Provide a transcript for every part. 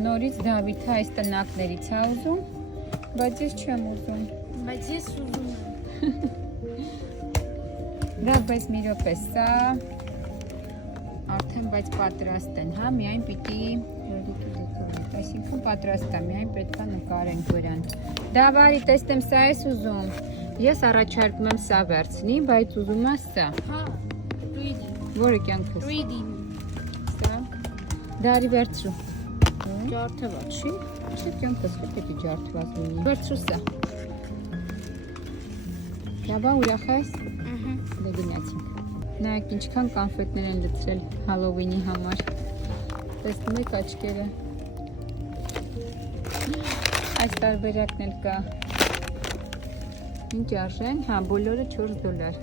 Նորից Դավիթը այս տնակներից է ուզում, բայց ես չեմ ուզում։ Բայց ես ուզում եմ։ Դա բայց մի րոպե, սա արդեն բայց պատրաստ են, հա, միայն պիտի այսինքն պատրաստ է, միայն պետք է նկարենք վրան։ Դավարի, տեսնեմ, սա ես ուզում։ Ես առաջարկում եմ սա վերցնի, բայց ուզում եմ սա։ Հա, reading։ Որը կյանքս։ Reading։ Սա։ Դարի վերցրու։ Ջարդված չի։ Չի կյանքս պետք է ջարդված լինի։ Վերցրու սա։ Լավա ուրախ ես։ Ահա։ Դե գնացինք։ Նայեք ինչքան կոնֆետներ են լցրել Հալովինի համար։ Տեսնում եք աչքերը։ Այս տարբերակն էլ կա։ Ինչ արժեն, հա, բոլորը $4։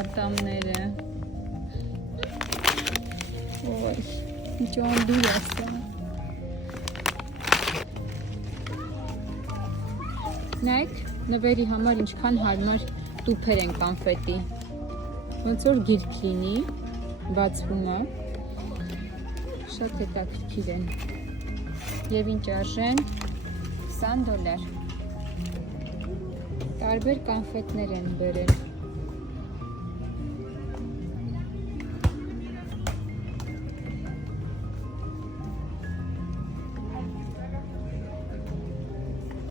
Ատամները։ Ոյ, ինչ անդուր է սա։ Նայեք, նվերի համար ինչքան հարմար տուփեր են կոնֆետի։ Ոնց որ գիրք լինի, բացվում է։ Շատ հետաքրքիր են։ Եվ ինչ արժեն $20։ Տարբեր կոնֆետներ են բերել։